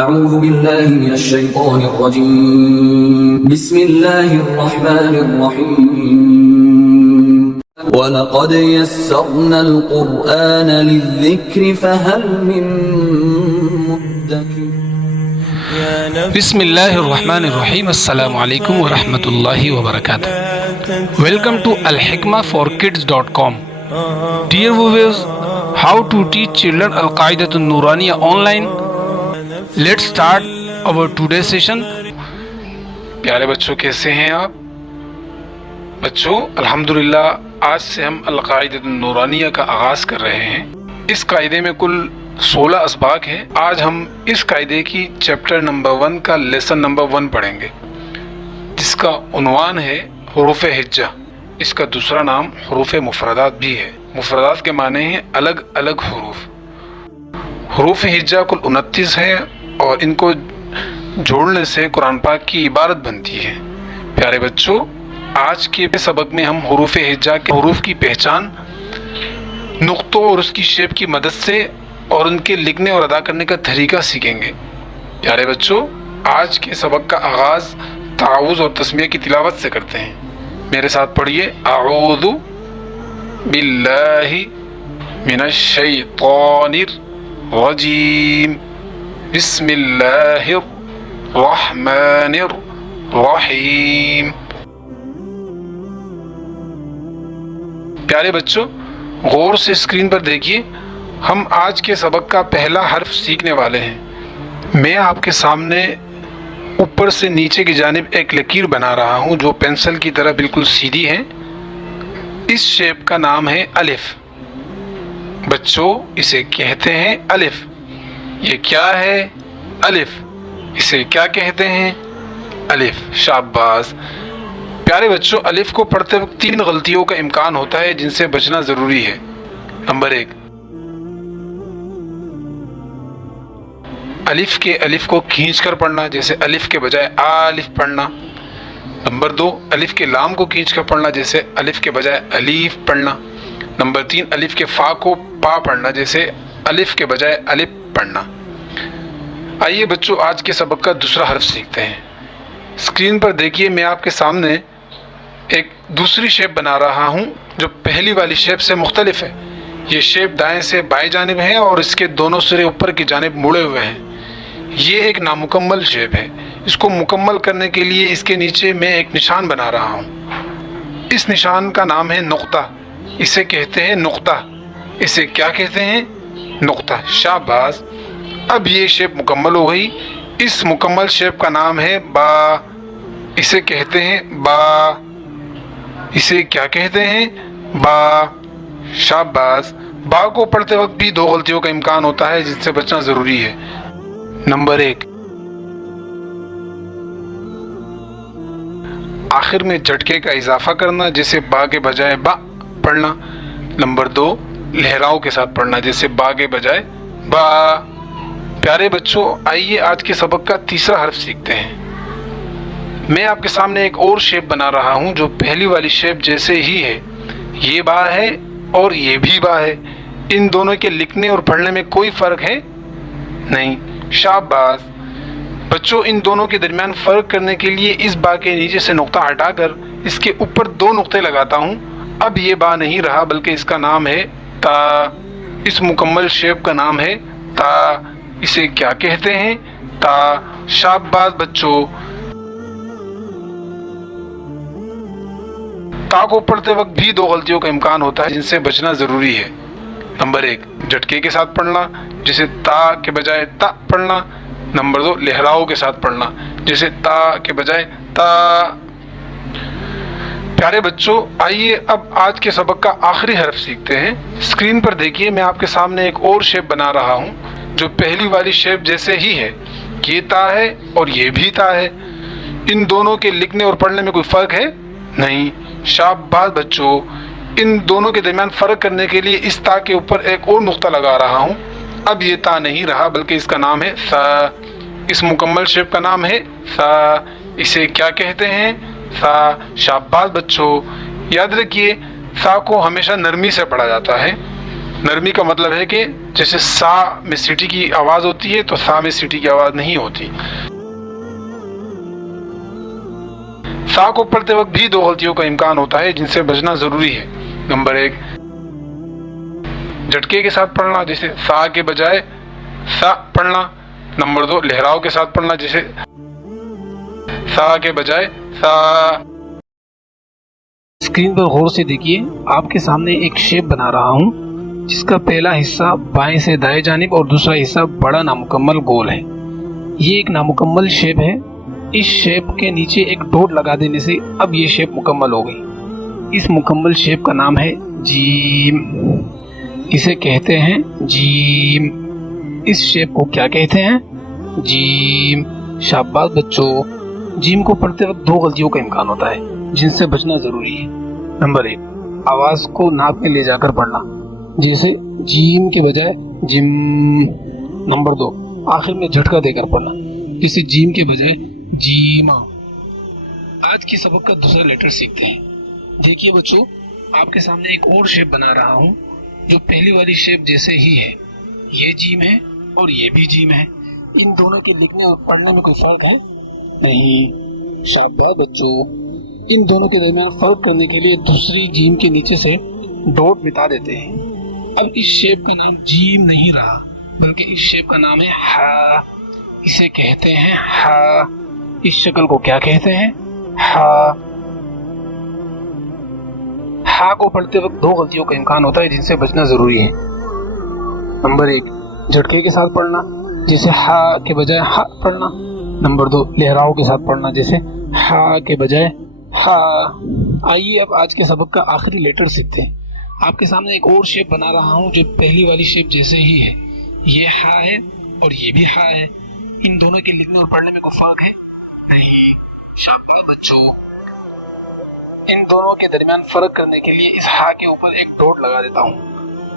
أعوذ بالله من الشيطان الرجيم بسم الله الرحمن الرحيم وَلَقَدْ يَسَّرْنَا الْقُرْآنَ لِلذِّكْرِ فَهَلْ مِن مُّدَّكِرٍ بسم اللہ الرحمن الرحیم. السلام علیکم ورحمۃ اللہ وبرکاتہ. Welcome to alhikmah4kids.com. Dear viewers, how to teach children Al-Qaedah An-Nooraniya online. Let's start our today's session. پیارے بچوں کیسے ہیں آپ؟ بچوں الحمدللہ آج سے ہم القاعدۃ النورانیہ کا آغاز کر رہے ہیں. اس قاعدے میں کل 16 اسباق ہیں. آج ہم اس قاعدے کی چیپٹر نمبر 1 کا لیسن نمبر 1 پڑھیں گے جس کا عنوان ہے حروف ہجہ. اس کا دوسرا نام حروف مفردات بھی ہے. مفردات کے معنی ہیں الگ الگ حروف. حروف ہجہ کل 29 ہے اور ان کو جوڑنے سے قرآن پاک کی عبارت بنتی ہے. پیارے بچوں آج کے سبق میں ہم حروف ہجہ کے حروف کی پہچان نقطوں اور اس کی شیپ کی مدد سے اور ان کے لکھنے اور ادا کرنے کا طریقہ سیکھیں گے. پیارے بچوں آج کے سبق کا آغاز تعوذ اور تسمیہ کی تلاوت سے کرتے ہیں. میرے ساتھ پڑھیے. اعوذ باللہ من الشیطان الرجیم بسم اللہ الرحمن الرحیم. پیارے بچوں غور سے اسکرین پر دیکھیے. ہم آج کے سبق کا پہلا حرف سیکھنے والے ہیں. میں آپ کے سامنے اوپر سے نیچے کی جانب ایک لکیر بنا رہا ہوں جو پینسل کی طرح بالکل سیدھی ہے. اس شیپ کا نام ہے الف. بچوں اسے کہتے ہیں الف. یہ کیا ہے؟ الف. اسے کیا کہتے ہیں؟ الف. شاباش. پیارے بچوں الف کو پڑھتے وقت 3 غلطیوں کا امکان ہوتا ہے جن سے بچنا ضروری ہے. نمبر 1 الف کو کھینچ کر پڑھنا جیسے الف کے بجائے الف پڑھنا. نمبر 2 الف کے لام کو کھینچ کر پڑھنا جیسے الف کے بجائے الیف پڑھنا. نمبر 3 الف کے فا کو پا پڑھنا جیسے الف کے بجائے الف پڑھنا. آئیے بچوں آج کے سبق کا دوسرا حرف سیکھتے ہیں. اسکرین پر دیکھیے میں آپ کے سامنے ایک دوسری شیپ بنا رہا ہوں جو پہلی والی شیپ سے مختلف ہے. یہ شیپ دائیں سے بائیں جانب ہے اور اس کے دونوں سرے اوپر کی جانب مڑے ہوئے ہیں. یہ ایک نامکمل شیپ ہے. اس کو مکمل کرنے کے لیے اس کے نیچے میں ایک نشان بنا رہا ہوں. اس نشان کا نام ہے نقطہ. اسے کہتے ہیں نقطہ. اسے کیا کہتے ہیں؟ نقطہ. شاباش. اب یہ شیپ مکمل ہو گئی. اس مکمل شیپ کا نام ہے با. اسے کہتے ہیں با. اسے کیا کہتے ہیں؟ با. شاباش. با کو پڑھتے وقت بھی 2 غلطیوں کا امکان ہوتا ہے جن سے بچنا ضروری ہے. نمبر 1 آخر میں جھٹکے کا اضافہ کرنا جیسے با کے بجائے با پڑھنا. نمبر 2 لہراؤ کے ساتھ پڑھنا جیسے با کے بجائے با. پیارے بچوں آئیے آج کے سبق کا تیسرا حرف سیکھتے ہیں. میں آپ کے سامنے ایک اور شیپ بنا رہا ہوں جو پہلی والی شیپ جیسے ہی ہے. یہ با ہے اور یہ بھی با ہے. ان دونوں کے لکھنے اور پڑھنے میں کوئی فرق ہے نہیں. شاباش. بچوں ان دونوں کے درمیان فرق کرنے کے لیے اس با کے نیچے سے نقطہ ہٹا کر اس کے اوپر 2 نقطے لگاتا ہوں. اب یہ با نہیں رہا بلکہ اس کا نام ہے تا. اس مکمل شیپ کا نام ہے تا. اسے کیا کہتے ہیں؟ تا. شاباش بچوں. تا کو پڑھتے وقت بھی 2 غلطیوں کا امکان ہوتا ہے جن سے بچنا ضروری ہے. نمبر 1 جھٹکے کے ساتھ پڑھنا جیسے تا کے بجائے تا پڑھنا. نمبر 2 لہراؤ کے ساتھ پڑھنا جیسے تا کے بجائے تا. پیارے بچوں آئیے اب آج کے سبق کا آخری حرف سیکھتے ہیں. اسکرین پر دیکھیے میں آپ کے سامنے ایک اور شیپ بنا رہا ہوں جو پہلی والی شیپ جیسے ہی ہے. یہ تا ہے اور یہ بھی تا ہے. ان دونوں کے لکھنے اور پڑھنے میں کوئی فرق ہے نہیں. شاباش بچوں. ان دونوں کے درمیان فرق کرنے کے لیے اس تا کے اوپر ایک اور نقطہ لگا رہا ہوں. اب یہ تا نہیں رہا بلکہ اس کا نام ہے ثا. اس مکمل شیپ کا نام ہے ثا. اسے کیا کہتے ہیں؟ ثا. شاباش بچوں. یاد رکھیے ثا کو ہمیشہ نرمی سے پڑھا جاتا ہے. نرمی کا مطلب ہے کہ جیسے سا میں سیٹی کی آواز ہوتی ہے تو سا میں سیٹی کی آواز نہیں ہوتی. سا کو پڑھتے وقت بھی 2 غلطیوں کا امکان ہوتا ہے جن سے بچنا ضروری ہے. نمبر 1 جھٹکے کے ساتھ پڑھنا جیسے سا کے بجائے سا پڑھنا. نمبر 2 لہراؤ کے ساتھ پڑھنا جیسے سا کے بجائے سا. اسکرین پر غور سے دیکھیے، آپ کے سامنے ایک شیپ بنا رہا ہوں جس کا پہلا حصہ بائیں سے دائیں جانب اور دوسرا حصہ بڑا نامکمل گول ہے. یہ ایک نامکمل شیپ ہے. اس شیپ کے نیچے ایک ڈاٹ لگا دینے سے اب یہ شیپ مکمل ہو گئی. اس مکمل شیپ کا نام ہے جیم. اسے کہتے ہیں جیم. اس شیپ کو کیا کہتے ہیں؟ جیم. شاباش بچوں. جیم کو پڑھتے وقت 2 غلطیوں کا امکان ہوتا ہے جن سے بچنا ضروری ہے. نمبر 1 آواز کو ناک میں لے جا کر پڑھنا جیسے جیم کے بجائے جم. نمبر 2 آخر میں جھٹکا دے کر پڑھنا جیسے جیم کے بجائے جیم. آج کی سبق کا دوسرا لیٹر سیکھتے ہیں. دیکھیے بچوں، آپ کے سامنے ایک اور شیپ بنا رہا ہوں جو پہلی والی شیپ جیسے ہی ہے. یہ جیم ہے اور یہ بھی جیم ہے. ان دونوں کے لکھنے اور پڑھنے میں کوئی فرق ہے؟ نہیں. شاباش بچوں. ان دونوں کے درمیان فرق کرنے کے لیے دوسری جیم کے نیچے سے ڈاٹ مٹا دیتے ہیں. اب اس شیپ کا نام جیم نہیں رہا بلکہ اس شیپ کا نام ہے ہا. اسے کہتے ہیں ہا. اس شکل کو کیا کہتے ہیں؟ ہا. ہا کو پڑھتے وقت 2 غلطیوں کا امکان ہوتا ہے جن سے بچنا ضروری ہے. نمبر 1 جھٹکے کے ساتھ پڑھنا جیسے ہا کے بجائے ہا پڑھنا. نمبر 2 لہراؤ کے ساتھ پڑھنا جیسے ہا کے بجائے ہا. آئیے اب آج کے سبق کا آخری لیٹر سیکھتے ہیں. آپ کے سامنے ایک اور شیپ بنا رہا ہوں جو پہلی والی شیپ جیسے ہی ہے. یہ ہا ہے اور یہ بھی ہا ہے. ان دونوں کے لکھنے اور پڑھنے میں کوئی فرق ہے؟ نہیں. شاباش بچوں. ان دونوں کے درمیان فرق کرنے کے لیے اس ہا کے اوپر ایک ڈاٹ لگا دیتا ہوں.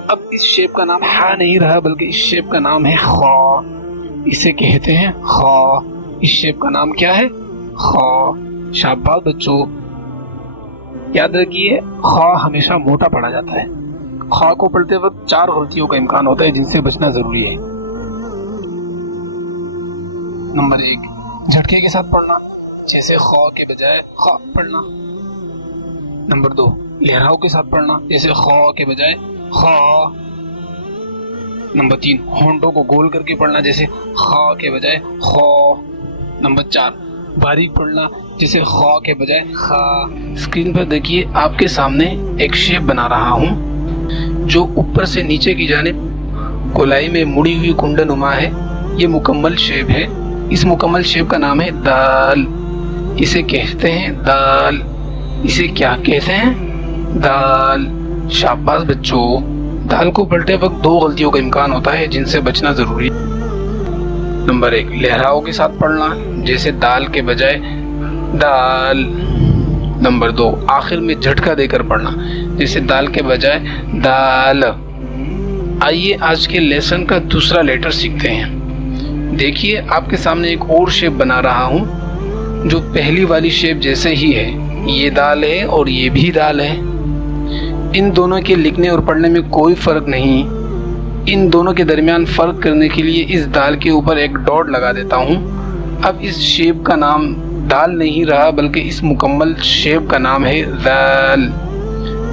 اب اس شیپ کا نام ہا نہیں رہا بلکہ اس شیپ کا نام ہے خا. اسے کہتے ہیں خا. اس شیپ کا نام کیا ہے؟ خا. شاباش بچوں. یاد رکھیے خا ہمیشہ موٹا پڑھا جاتا ہے. خا کو پڑھتے وقت 4 غلطیوں کا امکان ہوتا ہے جن سے بچنا ضروری ہے. نمبر 1 جھٹکے کے ساتھ پڑھنا جیسے خا کے بجائے خا پڑھنا. نمبر 2 لہراؤ کے ساتھ پڑھنا جیسے خا کے بجائے خا. نمبر 3 ہونٹوں کو گول کر کے پڑھنا جیسے خا کے بجائے خا. نمبر 4 باریک پڑھنا جیسے خا کے بجائے خا. اسکرین پر دیکھیے، آپ کے سامنے ایک شیپ بنا رہا ہوں جو اوپر سے نیچے کی جانب گولائی میں مڑی ہوئی کنڈا نما ہے. یہ مکمل شیپ ہے. اس مکمل شیپ کا نام ہے دال. اسے کہتے ہیں دال. اسے کیا کہتے ہیں؟ دال. شاباش بچوں. دال کو پلٹے وقت 2 غلطیوں کا امکان ہوتا ہے جن سے بچنا ضروری ہے. نمبر 1 لہراؤ کے ساتھ پڑھنا جیسے دال کے بجائے دال. نمبر 2 آخر میں جھٹکا دے کر پڑھنا جیسے دال کے بجائے دال. آئیے آج کے لیسن کا دوسرا لیٹر سیکھتے ہیں. دیکھیے، آپ کے سامنے ایک اور شیپ بنا رہا ہوں جو پہلی والی شیپ جیسے ہی ہے. یہ دال ہے اور یہ بھی دال ہے. ان دونوں کے لکھنے اور پڑھنے میں کوئی فرق نہیں. ان دونوں کے درمیان فرق کرنے کے لیے اس دال کے اوپر ایک ڈاٹ لگا دیتا ہوں. اب اس شیپ کا نام دال نہیں رہا بلکہ اس مکمل شیپ کا نام ہے دال.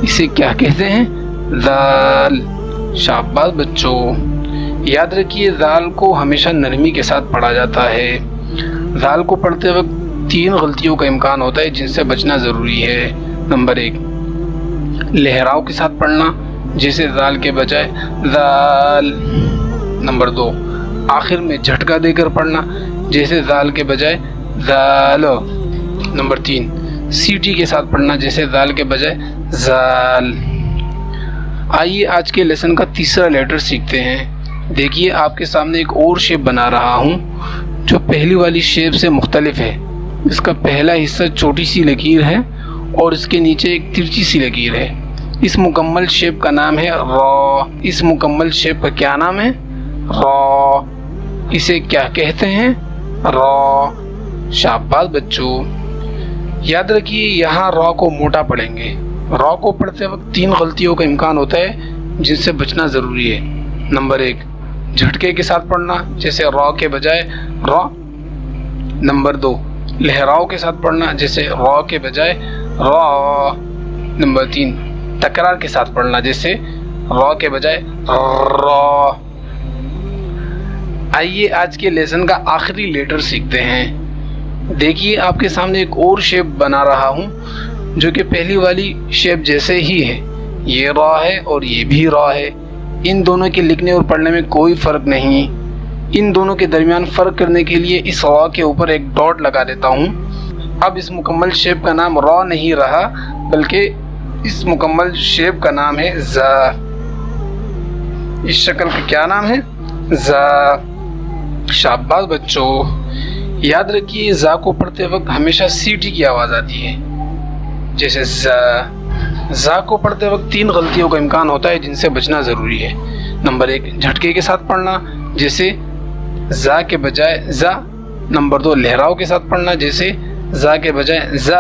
اسے کیا کہتے ہیں؟ دال. شاباش بچوں. یاد رکھیے دال کو ہمیشہ نرمی کے ساتھ پڑھا جاتا ہے. دال کو پڑھتے وقت 3 غلطیوں کا امکان ہوتا ہے جن سے بچنا ضروری ہے. نمبر 1 لہراؤ کے ساتھ پڑھنا جیسے دال کے بجائے دال. نمبر 2 آخر میں جھٹکا دے کر پڑھنا جیسے دال کے بجائے دال. نمبر 3 سیٹی کے ساتھ پڑھنا جیسے دال کے بجائے زال. آئیے آج کے لیسن کا تیسرا لیٹر سیکھتے ہیں. دیکھیے، آپ کے سامنے ایک اور شیپ بنا رہا ہوں جو پہلی والی شیپ سے مختلف ہے. اس کا پہلا حصہ چھوٹی سی لکیر ہے اور اس کے نیچے ایک ترچی سی لکیر ہے. اس مکمل شیپ کا نام ہے را. اس مکمل شیپ کا کیا نام ہے؟ را. اسے کیا کہتے ہیں؟ را. شاباش بچوں. یاد رکھیے یہاں را کو موٹا پڑھیں گے. را کو پڑھتے وقت 3 غلطیوں کا امکان ہوتا ہے جن سے بچنا ضروری ہے. نمبر 1 جھٹکے کے ساتھ پڑھنا جیسے را کے بجائے را. نمبر 2 لہراؤ کے ساتھ پڑھنا جیسے را کے بجائے را. نمبر 3 تکرار کے ساتھ پڑھنا جیسے را کے بجائے را. آئیے آج کے لیسن کا آخری لیٹر سیکھتے ہیں. دیکھیے آپ کے سامنے ایک اور شیپ بنا رہا ہوں جو کہ پہلی والی شیپ جیسے ہی ہے. یہ را ہے اور یہ بھی را ہے. ان دونوں کے لکھنے اور پڑھنے میں کوئی فرق نہیں. ان دونوں کے درمیان فرق کرنے کے لیے اس را کے اوپر ایک ڈاٹ لگا دیتا ہوں. اب اس مکمل شیپ کا نام را نہیں رہا بلکہ اس مکمل شیپ کا نام ہے ز. اس شکل کا کیا نام ہے؟ ز. شاباش بچوں. یاد رکھیے ز کو پڑھتے وقت ہمیشہ سی ٹی کی آواز آتی ہے جیسے ز. ز کو پڑھتے وقت 3 غلطیوں کا امکان ہوتا ہے جن سے بچنا ضروری ہے. نمبر 1 جھٹکے کے ساتھ پڑھنا جیسے ز کے بجائے ز. نمبر 2 لہراؤ کے ساتھ پڑھنا جیسے ز کے بجائے ز.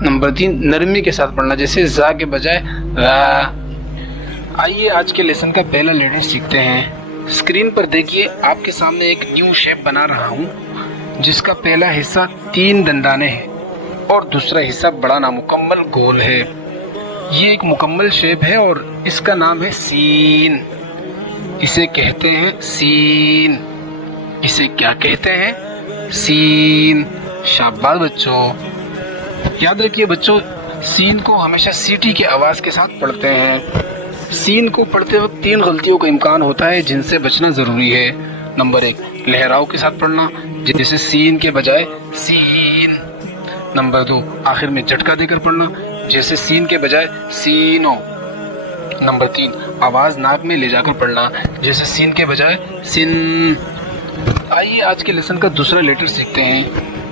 نمبر 3 نرمی کے ساتھ پڑھنا جیسے ز کے بجائے ر. آئیے آج کے لیسن کا پہلا لیٹر سیکھتے ہیں. اسکرین پر دیکھیے آپ کے سامنے ایک نیو شیپ بنا رہا ہوں جس کا پہلا حصہ 3 دندانے ہیں اور دوسرا حصہ بڑا نامکمل گول ہے. یہ ایک مکمل شیپ ہے اور اس کا نام ہے سین. اسے کہتے ہیں سین. اسے کیا کہتے ہیں؟ سین. شاباش بچوں. یاد رکھیے بچوں سین کو ہمیشہ سی ٹی کی آواز کے ساتھ پڑھتے ہیں. سین کو پڑھتے وقت 3 غلطیوں کا امکان ہوتا ہے جن سے بچنا ضروری ہے. نمبر 1 لہراؤ کے ساتھ پڑھنا جیسے سین کے بجائے سین. نمبر 2 آخر میں جھٹکا دے کر پڑھنا جیسے سین کے بجائے سینو. نمبر 3 آواز ناک میں لے جا کر پڑھنا جیسے سین کے بجائے سن. آئیے آج کے لیسن کا دوسرا لیٹر سیکھتے ہیں.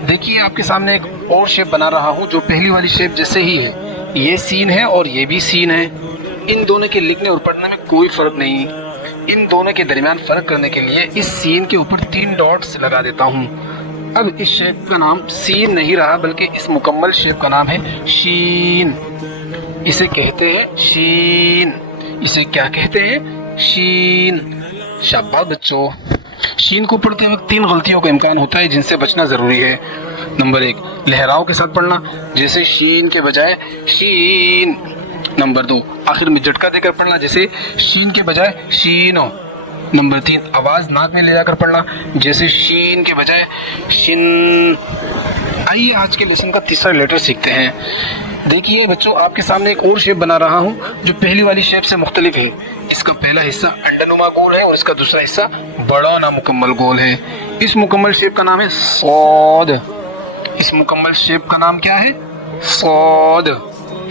دیکھیے آپ کے سامنے ایک اور شیپ بنا رہا ہوں جو پہلی والی شیپ جیسے ہی ہے. یہ سین ہے اور یہ بھی سین ہے. ان دونوں کے لکھنے اور پڑھنے میں کوئی فرق نہیں. ان دونوں کے درمیان فرق کرنے کے لیے اس سین کے اوپر 3 ڈاٹس لگا دیتا ہوں. اب اس شیپ کا نام سین نہیں رہا بلکہ اس مکمل شیپ کا نام ہے شین. اسے کہتے ہیں شین. اسے کیا کہتے ہیں؟ شین. شاباش بچوں. شین کو پڑھتے وقت 3 غلطیوں کا امکان ہوتا ہے جن سے بچنا ضروری ہے. نمبر 1 لہراؤ کے ساتھ پڑھنا جیسے شین کے بجائے شین. نمبر 2 آخر میں جھٹکا دے کر پڑھنا جیسے شین کے بجائے شینو. نمبر 3 آواز ناک میں لے جا کر پڑھنا جیسے شین کے بجائے شن. آئیے آج کے لیسن کا تیسرا لیٹر سیکھتے ہیں. دیکھیے بچوں آپ کے سامنے ایک اور شیپ بنا رہا ہوں جو پہلی والی شیپ سے مختلف ہے. اس کا پہلا حصہ انڈنما گول ہے اور اس کا دوسرا حصہ بڑا نامکمل گول ہے. اس مکمل شیپ کا نام ہے صاد. اس مکمل شیپ کا نام کیا ہے؟ صاد.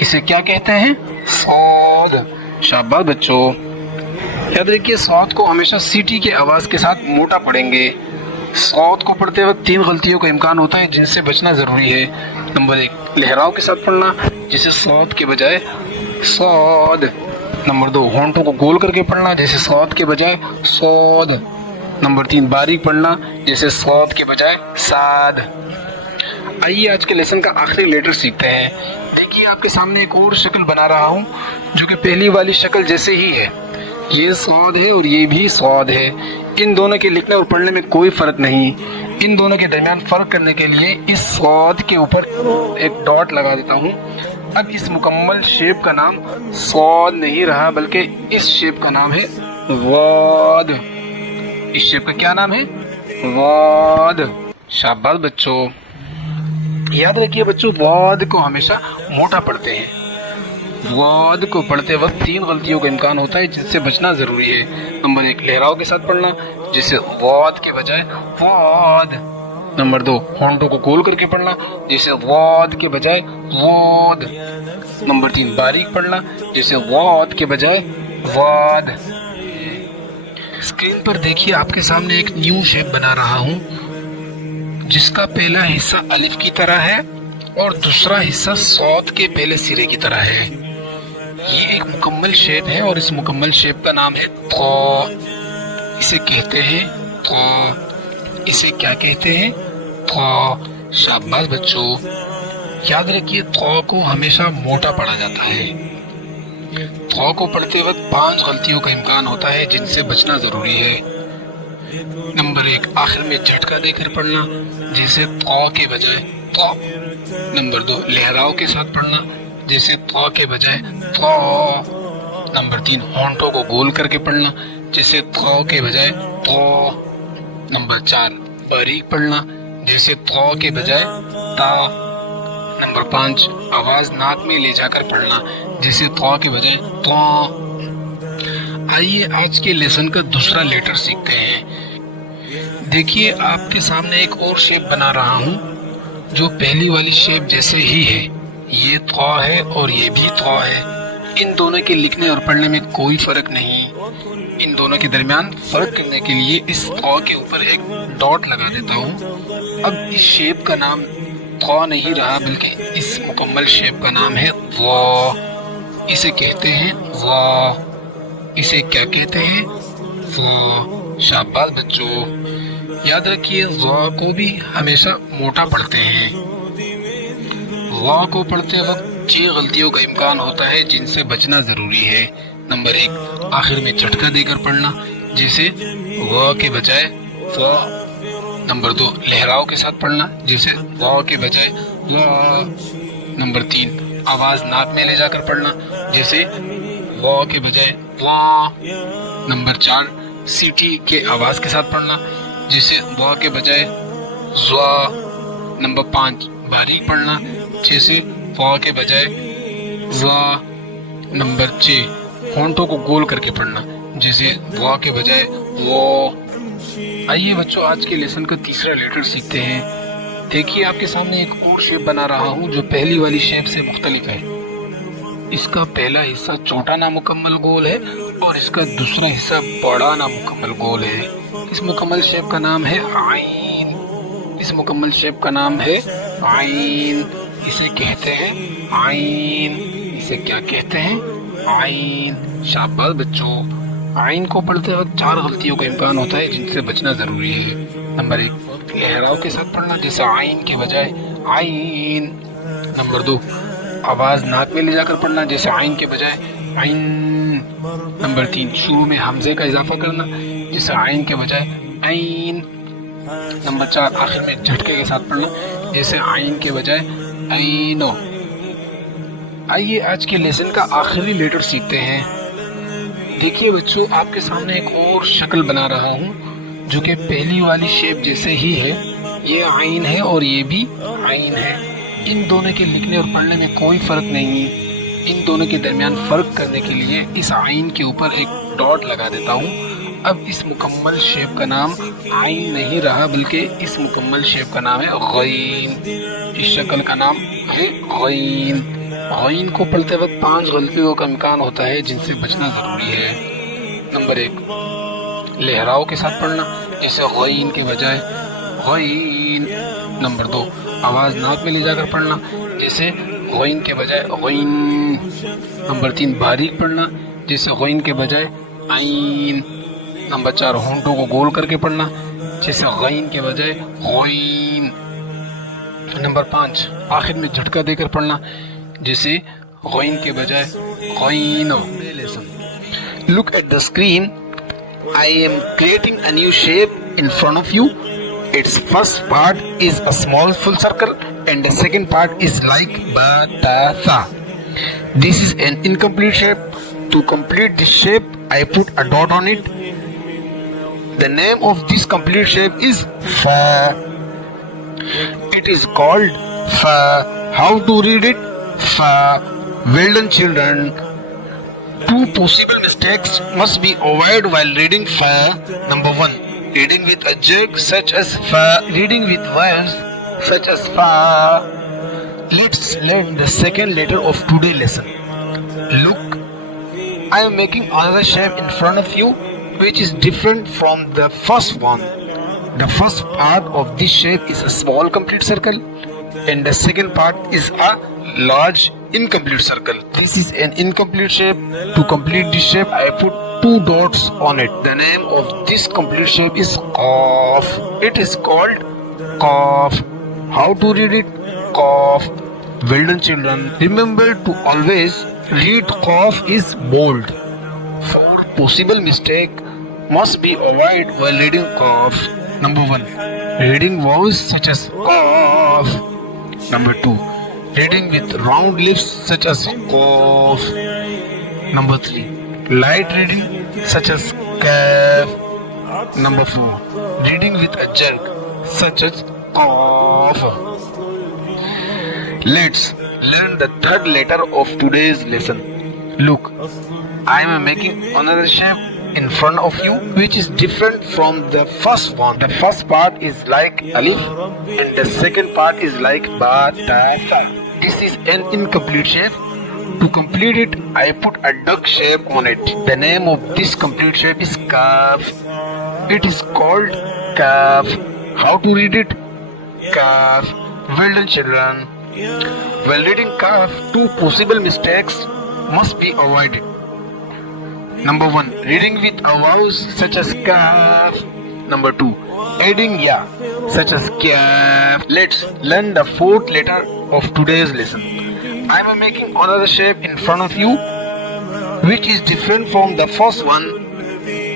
اسے کیا کہتے ہیں؟ صاد. شاباش بچوں. یاد رکھیے صاد کو ہمیشہ سی ٹی کی آواز کے ساتھ موٹا پڑھیں گے. صاد کو پڑھتے وقت 3 غلطیوں کا امکان ہوتا ہے جن سے بچنا ضروری ہے. نمبر 1 لہراؤ کے ساتھ پڑھنا جیسے صاد کے بجائے صاد. نمبر 2 ہونٹوں کو گول کر کے پڑھنا جیسے صاد کے بجائے صاد. نمبر 3 باریک پڑھنا جیسے صاد کے بجائے صاد. آئیے آج کے لیسن کا آخری لیٹر سیکھتے ہیں. دیکھیے آپ کے سامنے ایک اور شکل بنا رہا ہوں جو کہ پہلی والی شکل جیسے ہی ہے. یہ صاد ہے اور یہ بھی صاد ہے. ان دونوں کے لکھنے اور پڑھنے میں کوئی فرق نہیں. ان دونوں کے درمیان فرق کرنے کے لیے اس صاد کے اوپر ایک ڈاٹ لگا دیتا ہوں. اب اس مکمل شیپ کا نام صاد نہیں رہا بلکہ اس شیپ کا نام ہے واد. اس شیپ کا کیا نام ہے؟ واد. شاباش بچوں. یاد رکھیے بچوں واد کو ہمیشہ موٹا پڑھتے ہیں. واد کو پڑھتے وقت 3 غلطیوں کا امکان ہوتا ہے جن سے بچنا ضروری ہے. نمبر 1 لہراؤ کے ساتھ پڑھنا جیسے واد کے بجائے واد. نمبر 2 ہونٹوں کو گول کر کے پڑھنا جیسے واد کے بجائے واد. نمبر 3 باریک پڑھنا جیسے واد کے بجائے واد. اسکرین پر دیکھیے آپ کے سامنے ایک نیو شیپ بنا رہا ہوں جس کا پہلا حصہ الف کی طرح ہے اور دوسرا حصہ صاد کے پہلے سرے کی طرح ہے. یہ ایک مکمل شیپ ہے اور اس مکمل شیپ کا نام ہے طا. اسے کہتے ہیں طا. اسے کیا کہتے ہیں؟ طا. شاباش بچوں. یاد رکھیے طا کو ہمیشہ موٹا پڑھا جاتا ہے. طا کو پڑھتے وقت 5 غلطیوں کا امکان ہوتا ہے جن سے بچنا ضروری ہے۔ نمبر 1، آخر میں جھٹکا دے کر پڑھنا جیسے طا کے بجائے طا۔ نمبر 2، لہراؤ کے ساتھ پڑھنا جیسے طا کے بجائے طا۔ نمبر 3، ہونٹوں کو گول کر کے پڑھنا جیسے طا کے بجائے طا۔ نمبر 4، باریک پڑھنا جیسے طا کے بجائے تا۔ نمبر 5، آواز ناک میں لے جا کر پڑھنا جیسے طا کے بجائے طا۔ آئیے آج کے لیسن کا دوسرا لیٹر سیکھتے ہیں۔ دیکھیے آپ کے سامنے ایک اور شیپ بنا رہا ہوں جو پہلی والی شیپ جیسے ہی ہے۔ یہ طا ہے اور یہ بھی طا ہے۔ ان دونوں کے لکھنے اور پڑھنے میں کوئی فرق نہیں۔ ان دونوں کے درمیان فرق کرنے کے لیے اس طا کے اوپر ایک ڈاٹ لگا دیتا ہوں۔ اب اس شیپ کا نام طا نہیں رہا بلکہ اس مکمل شیپ کا نام ہے وا۔ اسے کہتے ہیں وا۔ اسے کیا کہتے ہیں؟ وا۔ شاباش بچوں، یاد رکھیے وا کو بھی ہمیشہ موٹا پڑھتے ہیں۔ وا کو پڑھتے وقت 6 غلطیوں کا امکان ہوتا ہے جن سے بچنا ضروری ہے۔ نمبر 1، آخر میں جھٹکا دے کر پڑھنا جیسے وا کے بجائے وا۔ نمبر 2، لہراؤ کے ساتھ پڑھنا جیسے وا کے بجائے وا۔ نمبر 3، آواز ناک میں لے جا کر پڑھنا جیسے وا کے بجائے وا۔ نمبر 4، سیٹی کے آواز کے ساتھ پڑھنا جیسے وا کے بجائے زوا۔ نمبر 5، باریک پڑھنا جیسے وا کے بجائے وا۔ نمبر 6، ہونٹوں کو گول کر کے پڑھنا جیسے وا کے بجائے وا۔ آئیے بچوں آج کے لیسن کا تیسرا لیٹر سیکھتے ہیں۔ دیکھیے آپ کے سامنے ایک اور شیپ بنا رہا ہوں جو پہلی والی شیپ سے مختلف ہے۔ اس کا پہلا حصہ چھوٹا نامکمل گول ہے اور اس کا دوسرا حصہ بڑا نامکمل گول ہے۔ اس مکمل شیپ کا نام ہے عین۔ اس مکمل شیپ کا نام ہے عین۔ اسے کہتے ہیں عین۔ اسے کیا کہتے ہیں؟ عین۔ شاباش بچوں، عین کو پڑھتے وقت 4 غلطیوں کا امکان ہوتا ہے جن سے بچنا ضروری ہے۔ نمبر 1، لہراؤ کے ساتھ پڑھنا جیسے عین کے بجائے عین۔ نمبر 2، آواز ناک میں لے جا کر پڑھنا جیسے عین کے بجائے عین۔ نمبر 3، شروع میں حمزے کا اضافہ کرنا جیسے عین کے بجائے عین۔ نمبر 4، آخر میں جھٹکے کے ساتھ پڑھنا جیسے عین کے بجائے عینو۔ آئیے آج کے لیسن کا آخری لیٹر سیکھتے ہیں۔ دیکھیے بچوں آپ کے سامنے ایک اور شکل بنا رہا ہوں جو کہ پہلی والی شیپ جیسے ہی ہے۔ یہ عین ہے اور یہ بھی عین ہے۔ ان دونوں کے لکھنے اور پڑھنے میں کوئی فرق نہیں۔ ان دونوں کے درمیان فرق کرنے کے لیے اس عین کے اوپر ایک ڈاٹ لگا دیتا ہوں۔ اب اس مکمل شیپ کا نام عین نہیں رہا بلکہ اس مکمل شیپ کا نام ہے غین۔ اس شکل کا نام ہے غین۔ غین کو پڑھتے وقت 5 غلطیوں کا امکان ہوتا ہے جن سے بچنا ضروری ہے۔ نمبر 1، لہراؤ کے ساتھ پڑھنا جیسے غین کے بجائے غین۔ نمبر 2، آواز ناک میں لے جا کر پڑھنا جیسے غین کے بجائے غین۔ نمبر 3، باریک پڑھنا جیسے غین کے بجائے عین۔ نمبر 4، ہونٹوں کو گول کر کے پڑھنا جیسے غین کے بجائے غین۔ نمبر 5، آخر میں جھٹکا دے کر پڑھنا جیسے غین کے بجائے غینو۔ Look at the screen. I am creating a new shape in front of you. Its first part is a small full circle and the second part is like batata. This is an incomplete shape. To complete this shape, I put a dot on it. The name of this complete shape is fa. It is called fa. How to read it? Fa. Well done, children. 2 possible mistakes must be avoided while reading fa. Number 1, reading with a jerk such as fa. Reading with vowels such as fa. Let's learn the second letter of today's lesson. Look, I am making another shape in front of you which is different from the first one. The first part of this shape is a small complete circle and the second part is a large incomplete circle. This is an incomplete shape. To complete this shape, I put 2 dots on it. The name of this complete shape is qaf. It is called qaf. How to read it? Qaf. Well done, children. Remember to always read Qaf is bold. 4 possible mistake must be avoided while reading Qaf. Number 1. Reading vowels such as Qaf. Number 2. Reading with round lips such as Qaf. Number 3. Light reading such as Kaf. Number 4. Reading with a jerk such as Qaf. Let's learn the third letter of today's lesson. Look, I am making another shape in front of you which is different from the first one. The first part is like alif and the second part is like ba, ta, sa. This is an incomplete shape. To complete it, I put a duck shape on it. The name of this complete shape is kaf. It is called kaf. How to read it? Kaf. Well done, children. While reading kaf, 2 possible mistakes must be avoided. Number 1. Reading with vowels such as kaf. Number 2. Adding ya such as kaf. Let's learn the fourth letter of today's lesson. I am making another shape in front of you which is different from the first one.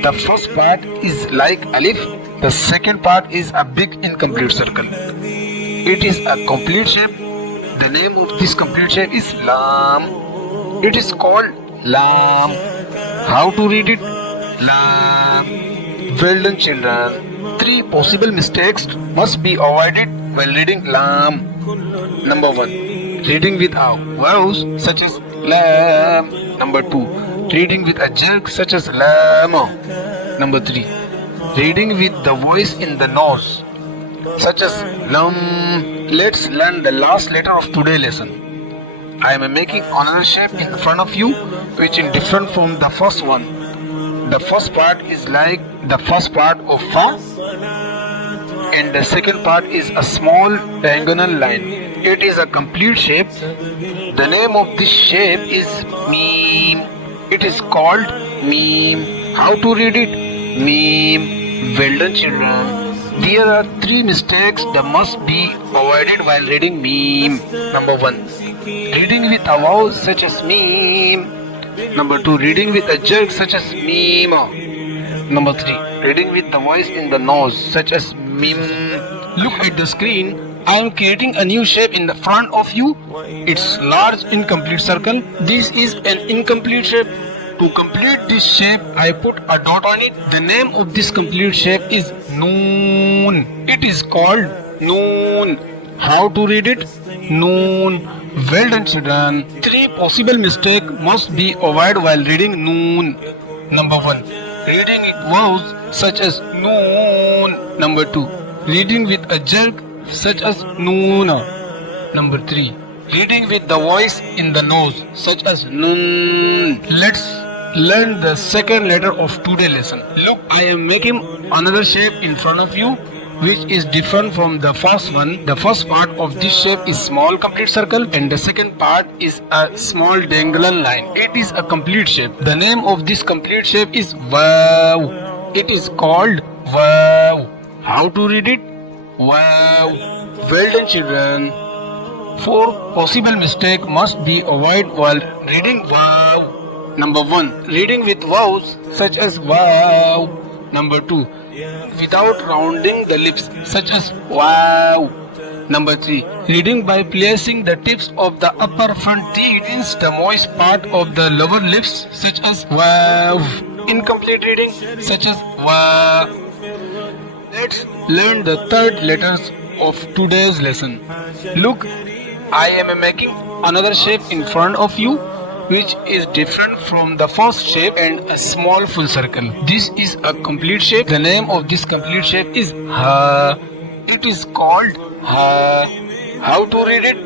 The first part is like alif. The second part is a big incomplete circle. It is a complete shape. The name of this complete shape is lam. It is called lam. How to read it? Lam. Well done, children. 3 possible mistakes must be avoided while reading lam. Number 1. Reading with vowels such as lam. Number 2. Reading with a jerk such as lam. Number 3. Reading with the voice in the nose such as lam. Let's learn the last letter of today's lesson. I am making another shape in front of you which is different from the first one. The first part is like the first part of fa and the second part is a small diagonal line. It is a complete shape. The name of this shape is meme. It is called meme. How to read it? Meme. Well done, children. There are 3 mistakes that must be avoided while reading meme. Number 1. Reading with a vowel such as meme. Number 2. Reading with a jerk such as meme. Number 3. Reading with the voice in the nose such as meme. Look at the screen. I am creating a new shape in the front of you. It's large incomplete circle. This is an incomplete shape. To complete this shape, I put a dot on it. The name of this complete shape is noon. It is called noon. How to read it? Noon. Well done, children. 3 possible mistakes must be avoided while reading noon. Number 1. Reading with vowels such as noon. Number 2. Reading with a jerk such as noon. Number 3. Reading with the voice in the nose such as noon. Let's learn the second letter of today's lesson. Look, I am making another shape in front of you which is different from the first one. The first part of this shape is small complete circle and the second part is a small diagonal line. It is a complete shape. The name of this complete shape is wow. It is called wow. How to read it? Wow. Well done, children. 4 possible mistakes must be avoided while reading wow. Number 1. Reading with vowels such as wow. Number 2. Without rounding the lips such as wow. Number 3. Reading by placing the tips of the upper front teeth against the moist part of the lower lips such as wow. Incomplete reading such as wow. Let's learn the third letters of today's lesson. Look, I am making another shape in front of you which is different from the first shape and a small full circle. This is a complete shape. The name of this complete shape is ha. It is called ha. How to read it?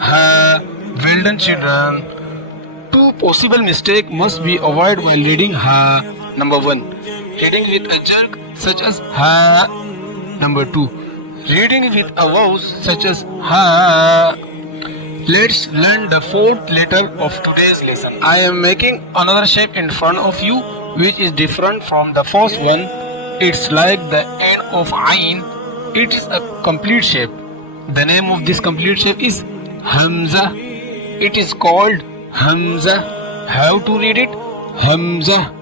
Ha. Well done, children. 2 possible mistakes must be avoided while reading ha. Number 1. Reading with a jerk such as ha. Number 2. Reading with a vowel such as ha. Let's learn the 4th letter of today's lesson. I am making another shape in front of you which is different from the first one. It's like the end of ayn. It is a complete shape. The name of this complete shape is hamza. It is called Hamza. How to read it? Hamza.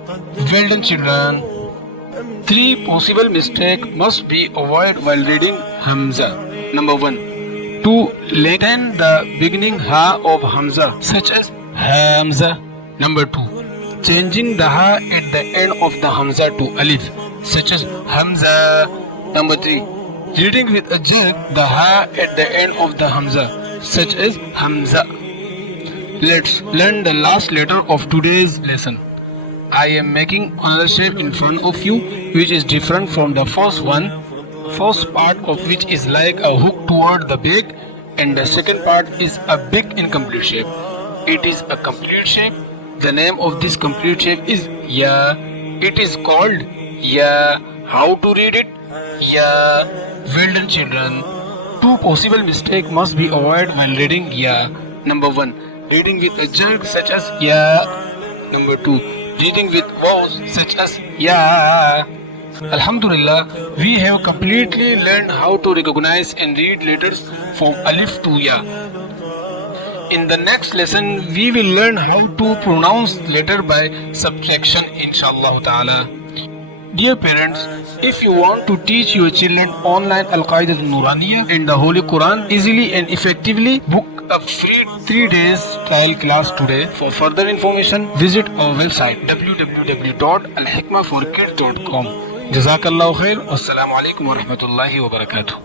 Well done, children. 3 possible mistakes must be avoided while reading Hamza. Number 1. To lengthen the beginning ha of Hamza, such as Hamza. Number 2. Changing the ha at the end of the Hamza to alif, such as Hamza. Number 3. Reading with a jerk the ha at the end of the Hamza, such as Hamza. Let's learn the last letter of today's lesson. I am making another shape in front of you which is different from the first one. First part of which is like a hook toward the back, and the second part is a big incomplete shape. It is a complete shape. The name of this complete shape is Ya. It is called Ya. How to read it? Ya. Well done, children. 2 possible mistakes must be avoided when reading Ya. Number 1. Reading with a jerk such as Ya. Number 2. Reading with vowels such as Ya. Alhamdulillah, we have completely learned how to recognize and read letters from alif to Ya. In the next lesson, we will learn how to pronounce letter by subtraction, inshallah ta'ala. Dear parents, if you want to teach your children online Al-Qaeda Nuraniya and the Holy Quran easily and effectively, book a free 3 days trial class today. For further information, visit our website www.alhikmaforkids.com. Jazakallahu khair. Assalamu alaikum wa rahmatullahi wa barakatuh.